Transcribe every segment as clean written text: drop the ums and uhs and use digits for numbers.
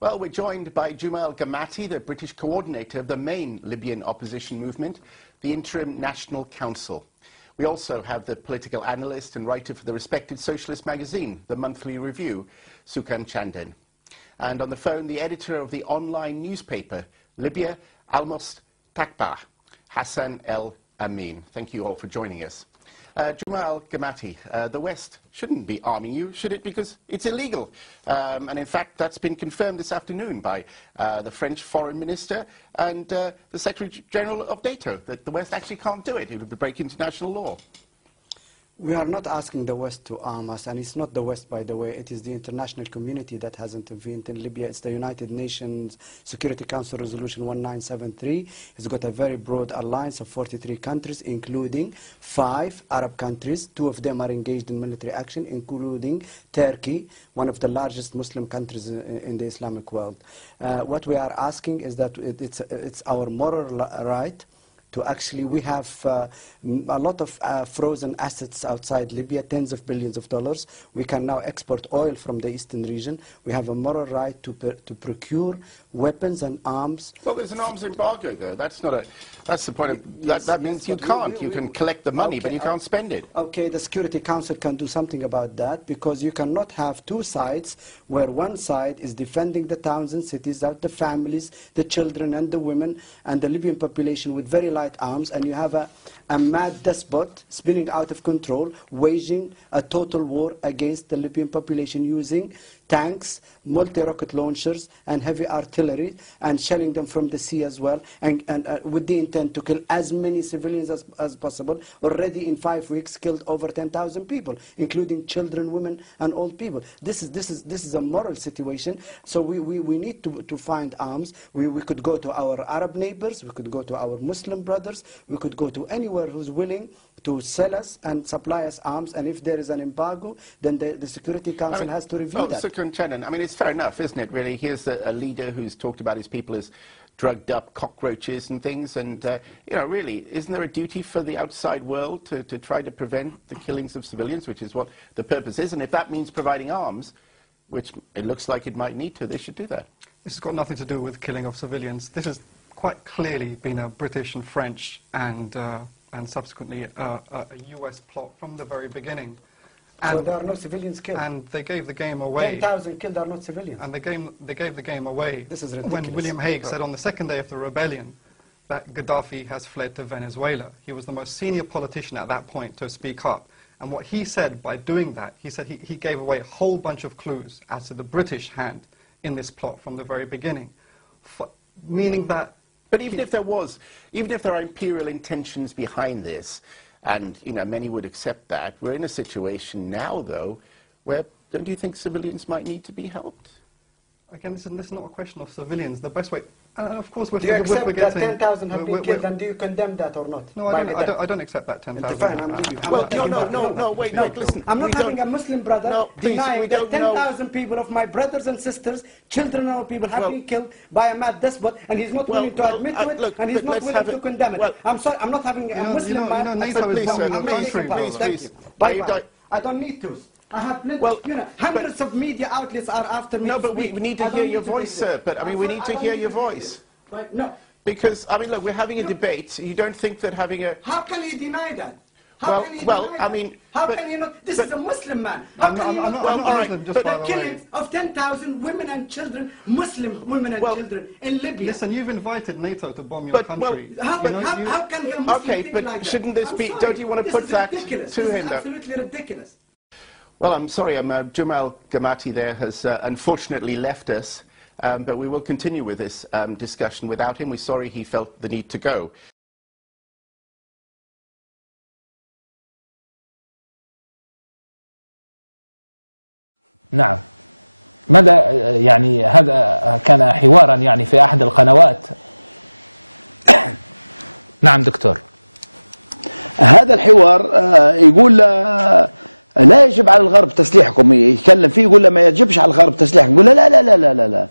Well, we're joined by Jum'ah, the British coordinator of the main Libyan opposition movement, the Interim National Council. We also have the political analyst and writer for the respected socialist magazine, The Monthly Review, Sukant Chandan. And on the phone, the editor of the online newspaper, Libya, Almost Takba, Hassan El Amin. Thank you all for joining us. Jum'ah, the West shouldn't be arming you, should it? Because it's illegal. And in fact, that's been confirmed this afternoon by the French Foreign Minister and the Secretary General of NATO, that the West actually can't do it. It would break international law. We are not asking the West to arm us, and it's not the West, by the way. It is the international community that has intervened in Libya. It's the United Nations Security Council Resolution 1973. It's got a very broad alliance of 43 countries, including 5 Arab countries. 2 of them are engaged in military action, including Turkey, one of the largest Muslim countries in the Islamic world. What we are asking is that it's our moral right to actually, we have a lot of frozen assets outside Libya, tens of billions of dollars. We can now export oil from the eastern region. We have a moral right to procure weapons and arms. Well, there's an arms embargo, though. That's not a. That's the point of. Yes, that means you can't. You can collect the money, but you can't spend it. Okay, the Security Council can do something about that, because you cannot have 2 sides where one side is defending the towns and cities, the families, the children and the women and the Libyan population with very light arms, and you have a mad despot spinning out of control, waging a total war against the Libyan population using tanks, multi-rocket launchers and heavy artillery, and shelling them from the sea as well, and with the intent to kill as many civilians as possible. Already in 5 weeks killed over 10,000 people, including children, women and old people. This is a moral situation. So we need to find arms. We could go to our Arab neighbors, we could go to our Muslim brothers, we could go to anywhere who's willing to sell us and supply us arms, and if there is an embargo, then the Security Council has to review that. Sukant Chandan, I mean, it's fair enough, isn't it, really? Here's a leader who's talked about his people as drugged up cockroaches and things, and, you know, really, isn't there a duty for the outside world to try to prevent the killings of civilians, which is what the purpose is, and if that means providing arms, which it looks like it might need to, they should do that. This has got nothing to do with killing of civilians. This has quite clearly been a British and French and subsequently a US plot from the very beginning. And so there are no civilians killed. And they gave the game away. 10,000 killed are not civilians. And they gave the game away. This is ridiculous. When William Hague said on the 2nd day of the rebellion that Gaddafi has fled to Venezuela. He was the most senior politician at that point to speak up. And what he said by doing that, he said he gave away a whole bunch of clues as to the British hand in this plot from the very beginning. Meaning that... But even if there are imperial intentions behind this, and, you know, many would accept that, we're in a situation now, though, where don't you think civilians might need to be helped? Again, this is not a question of civilians. The best way, of course, we're do you accept getting, that 10,000 have been killed, and do you condemn that or not? No, I don't accept that 10,000. Fine, I'm leaving. No, wait, listen. I'm not having a Muslim brother denying that 10,000 people of my brothers and sisters, children and old people, have been killed by a mad despot, and he's not willing to admit to it, and he's not willing to condemn it. I'm sorry, I'm not having a Muslim man. NATO is bombing your country. Please. Bye-bye. I don't need to. I have plenty, you know, hundreds of media outlets are after me. No, but we need to hear your voice, sir. But, I mean, we need to hear your voice. No. Because, I mean, look, we're having a debate. You don't think that having a... How can you deny that? How can you not? This is a Muslim man. I'm not Muslim, just by the way. The killing of 10,000 women and children, Muslim women and children in Libya. Listen, you've invited NATO to bomb your country. How can a Muslim think like that? Shouldn't this be... Don't you want to put that to him? This is absolutely ridiculous. Well, I'm sorry, Jum'ah there has unfortunately left us, but we will continue with this discussion without him. We're sorry he felt the need to go. نعم. ماذا يعني هذا كان حوارا يعني في أحد القنوات. نعم دكتور. هذا الحوار يقول لا يجب على الغرب تسليحكم، يتكلم فيه يقول ما يجبش على الغرب تسليحكم، يقول لا لا لا لا لا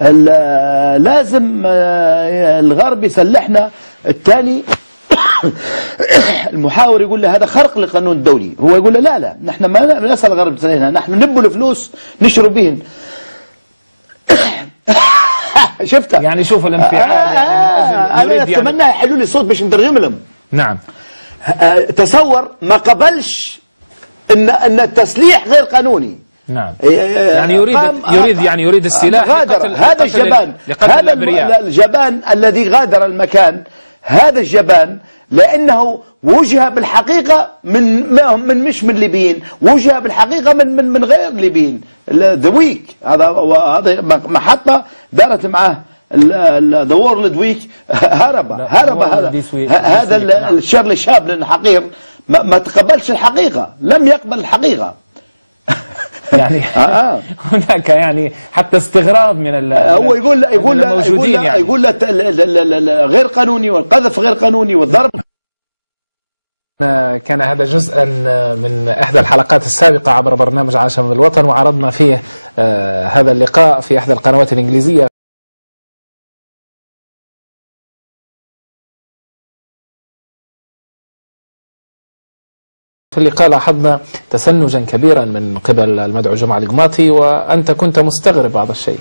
لا لازم الغرب يسلحنا. الثاني المحاور يقول له هذا خرق للقانون الدولي، هو يقول له لا لا نحن ما نسأل الغرب تسلحنا، نحن نبوا الفلوس نشرب بهن. شفتها يعني شوف الانفعال انا اتمنى يحلوا لي صوت باش نترجم لهم. نعم. تصور ما قبلش ان التسليح غير قانوني. نعم. يعني يريد السلاح هذا الجبان، هذا الجبان الذي غادر المكان، هذا الجبان لانه وجه بالحقيقه من مش من ليبيين، وجه بالحقيقه من غير ليبيين. ذا ويك هذا محطه دارت معاه ذا وورلد ويك، هرب هذا الشر الشاب الحقير ما تقبلش الحقيقه، لم يقبل الحقيقه. يعني هناك يعني حتى استغراب من هو يقول غير قانوني والقذف غير قانوني والضرب. كان هذا جزءا من إحدى الحلقات السابقة عبر برنامج عشم الوطن، وعرضنا فيه هذا اللقاء في إحدى القنوات الإنجليزية. في اللقاء لاحظنا تسنجا كبيرا من قبل المدعو جمعة القماطي، وأنت كنت مستغرب بعض الشيء.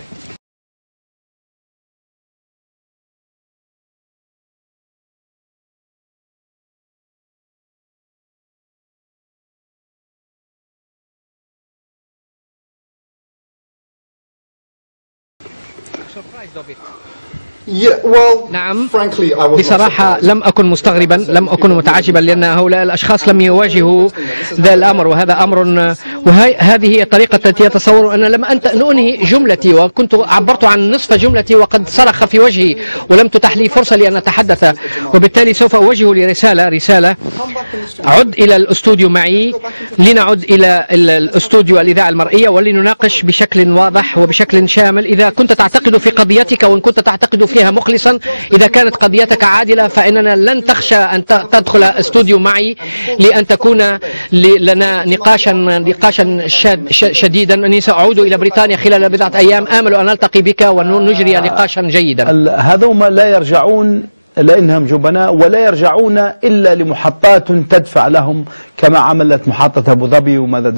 نعم، بصراحة لم أكن مستغربا، لم أكن متعجبا، لأن هؤلاء الأشخاص لم يواجهوا ذا الأمر، وهذا أمر، وهذه هي الطريقة التي يتصور أن لم أنهي جملتي وكنت عبرت عن نصف جملتي وقد صرخ في وجهي ولم تتح لي فرصة لأن أتحدث، وبالتالي سوف أوجه لي رسالة عد إلى الأستوديو معي، لنعد إلى الأستوديو الإذاعة المرئية ولنناقش بشكل واضح وبشكل شامل. إذا كنت تعتقد في قضيتك وإن كنت تعتقد فيها مخلصا، إذا كانت قضيتك عادلة فإننا لن تخشى أن تدخل استوديو معي لأن تكون لنا نقاشا شديدا. أني سأعود إلى بريطانيا خلال بضعة أيام، آمل أن نلتقي بك ونجري نقاشا جيدا. هذوما لا يرجعون لأنهم جبناء، ولا يرجعون إلا لمحطات تدفع لهم كما عملت محطة أبو ظبي وماذا